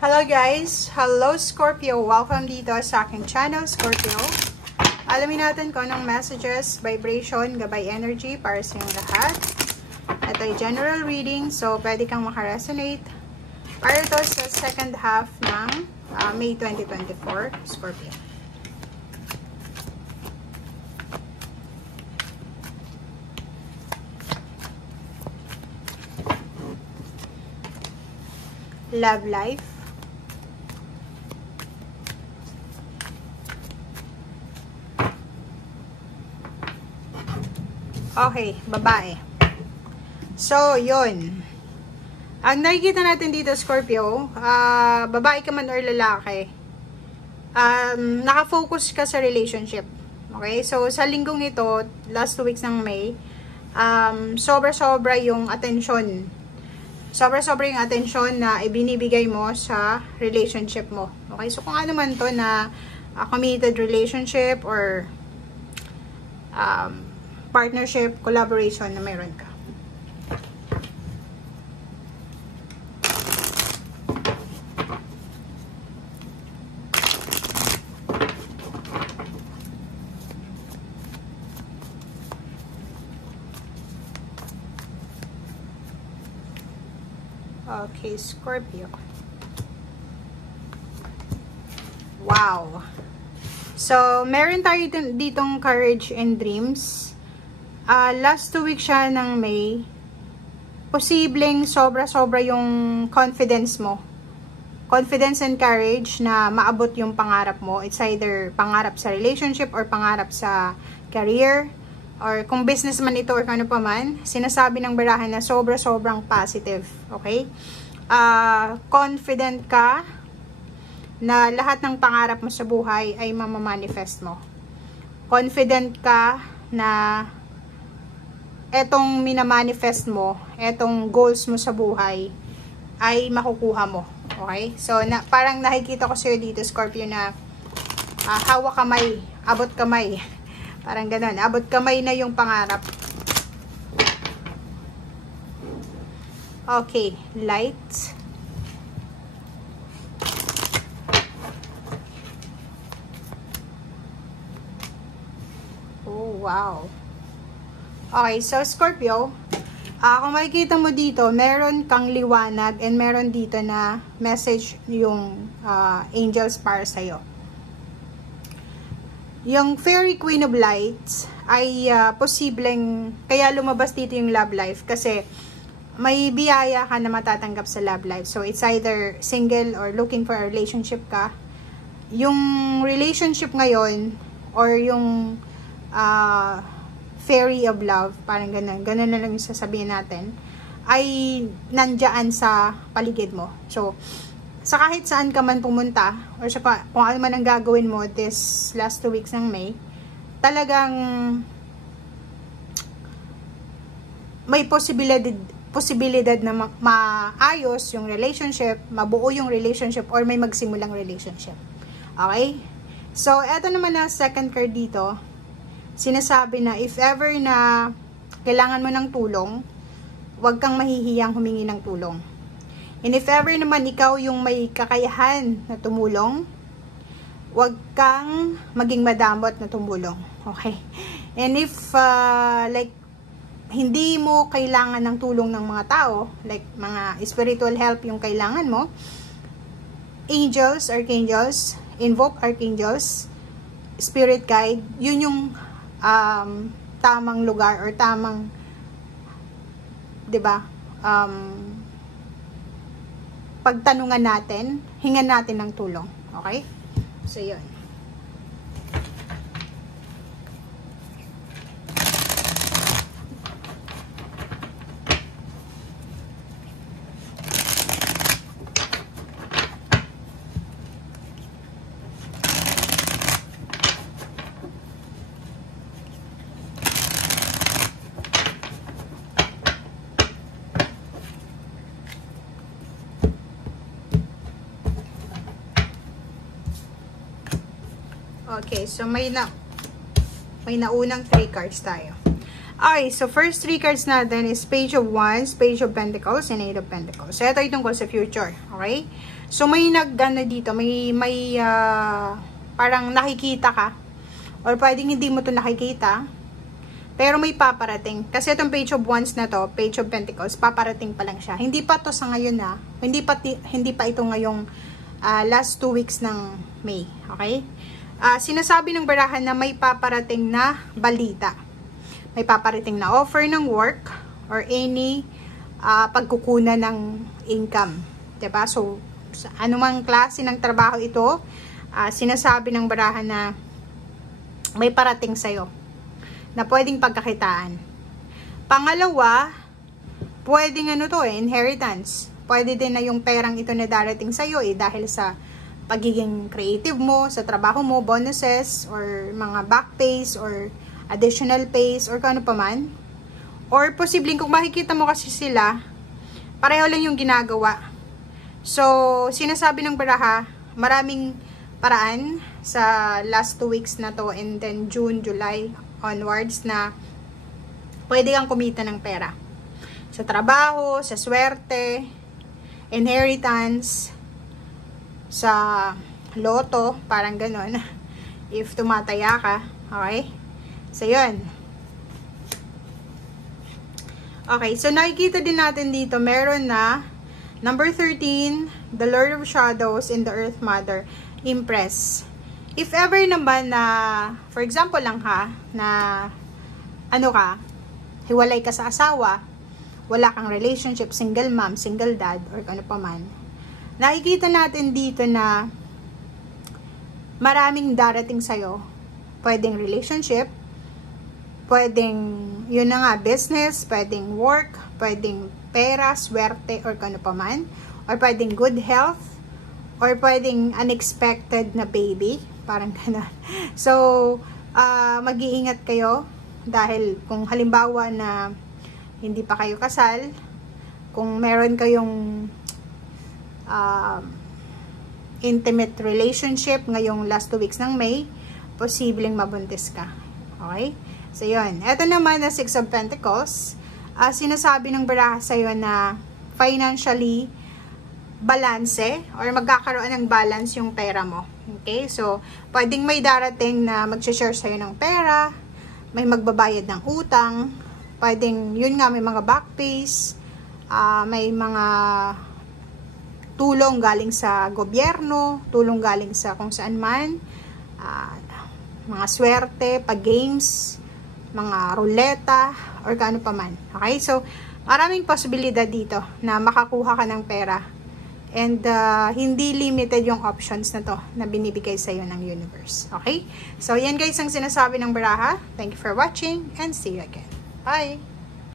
Hello guys! Hello Scorpio! Welcome dito sa aking channel, Scorpio. Alamin natin kung anong messages, vibration, gabay energy para sa inyong lahat. Ito ay general reading, so pwede kang makaresonate. Para ito sa second half ng May 2024, Scorpio. Love life. Okay, babae. So, yun. Ang nakikita natin dito, Scorpio, babae ka man or lalaki, nakafocus ka sa relationship. Okay? So, sa linggong ito, last 2 weeks ng May, sobra-sobra yung atensyon. Sobra-sobra yung atensyon na ibinibigay mo sa relationship mo. Okay? So, kung ano man to na committed relationship or partnership, collaboration na mayroon ka. Okay, Scorpio. Wow. So, meron tayo ditong courage and dreams. Last 2 weeks siya ng May, posibleng sobra-sobra yung confidence mo. Confidence and courage na maabot yung pangarap mo. It's either pangarap sa relationship or pangarap sa career. Or kung business man ito or kung ano pa man, sinasabi ng barahan na sobra-sobrang positive. Okay? Confident ka na lahat ng pangarap mo sa buhay ay mamamanifest mo. Confident ka na etong minamanifest mo, etong goals mo sa buhay, ay makukuha mo. Okay? So, parang nakikita ko sa'yo dito, Scorpio, na hawak kamay, abot kamay. Parang ganun, abot kamay na yung pangarap. Okay, light. Oh, wow. Okay, so Scorpio, kung makikita mo dito, meron kang liwanag and meron dito na message yung angels para sa'yo. Yung Fairy Queen of Lights ay posibleng, kaya lumabas dito yung love life kasi may biyaya ka na matatanggap sa love life. So, it's either single or looking for a relationship ka. Yung relationship ngayon or yung fairy of love, parang ganun na lang yung sasabihin natin, ay nandyan sa paligid mo. So, sa kahit saan ka man pumunta, or sa kung ano man ang gagawin mo this last 2 weeks ng May, talagang may posibilidad na maayos yung relationship, mabuo yung relationship, or may magsimulang relationship. Okay? So, eto naman na second card dito, sinasabi na if ever na kailangan mo ng tulong, huwag kang mahihiyang humingi ng tulong. And if ever naman ikaw yung may kakayahan na tumulong, huwag kang maging madamot na tumulong. Okay? And if like hindi mo kailangan ng tulong ng mga tao, like mga spiritual help yung kailangan mo, angels, archangels, invoke archangels, spirit guide, yun yung tamang lugar or tamang, 'di ba? Pagtanungan natin, hingan natin ng tulong. Okay? So, yun. Okay, so may naunang 3 cards tayo. Okay, so first 3 cards natin is Page of Wands, Page of Pentacles, and 8 of Pentacles. So, ito ay tungkol sa future. Okay? So, may nagano dito, may parang nakikita ka, or pwedeng hindi mo to nakikita, pero may paparating. Kasi itong Page of Wands na to, Page of Pentacles, paparating pa lang siya. Hindi pa to sa ngayon na, hindi pa ito ngayong last 2 weeks ng May. Okay? Sinasabi ng barahan na may paparating na balita. May paparating na offer ng work, or any pagkukunan ng income. Diba? So, sa anumang klase ng trabaho ito, sinasabi ng barahan na may parating sa'yo na pwedeng pagkakitaan. Pangalawa, pwedeng inheritance. Pwede din na yung perang ito na darating sa'yo dahil sa pagiging creative mo, sa trabaho mo, bonuses, or mga back pays, or additional pays, or kano pa man. Or posibleng kung makikita mo kasi sila, pareho lang yung ginagawa. So, sinasabi ng baraha, maraming paraan sa last 2 weeks na to, and then June, July onwards, na pwede kang kumita ng pera. Sa trabaho, sa swerte, inheritance, sa loto, parang ganon. If tumataya ka, okay? So, yun. Okay, so nakikita din natin dito, meron na number 13, the Lord of Shadows in the Earth Mother, Impress. If ever naman na, for example lang ha, na hiwalay ka sa asawa, wala kang relationship, single mom, single dad, or ano pa man, nakikita natin dito na maraming darating sa'yo. Pwedeng relationship, pwedeng, yun na nga, business, pwedeng work, pwedeng pera, swerte, or kano pa man, or pwedeng good health, or pwedeng unexpected na baby, parang gano'n. So, mag-iingat kayo, dahil kung halimbawa na hindi pa kayo kasal, kung meron kayong intimate relationship ngayong last 2 weeks ng May, posibleng mabuntis ka. Okay? So, yun. Ito naman na 6 of Pentacles. Sinasabi ng baraha sa'yo na financially balanse, or magkakaroon ng balance yung pera mo. Okay? So, pwedeng may darating na mag-share sa'yo ng pera, may magbabayad ng utang, pwedeng, yun nga, may mga back pays, may mga tulong galing sa gobyerno, tulong galing sa kung saan man, mga swerte, pag-games, mga ruleta, or kaano pa man. Okay? So, maraming posibilidad dito na makakuha ka ng pera. And, hindi limited yung options na to na binibigay sa'yo ng universe. Okay? So, yan guys ang sinasabi ng baraha. Thank you for watching and see you again. Bye!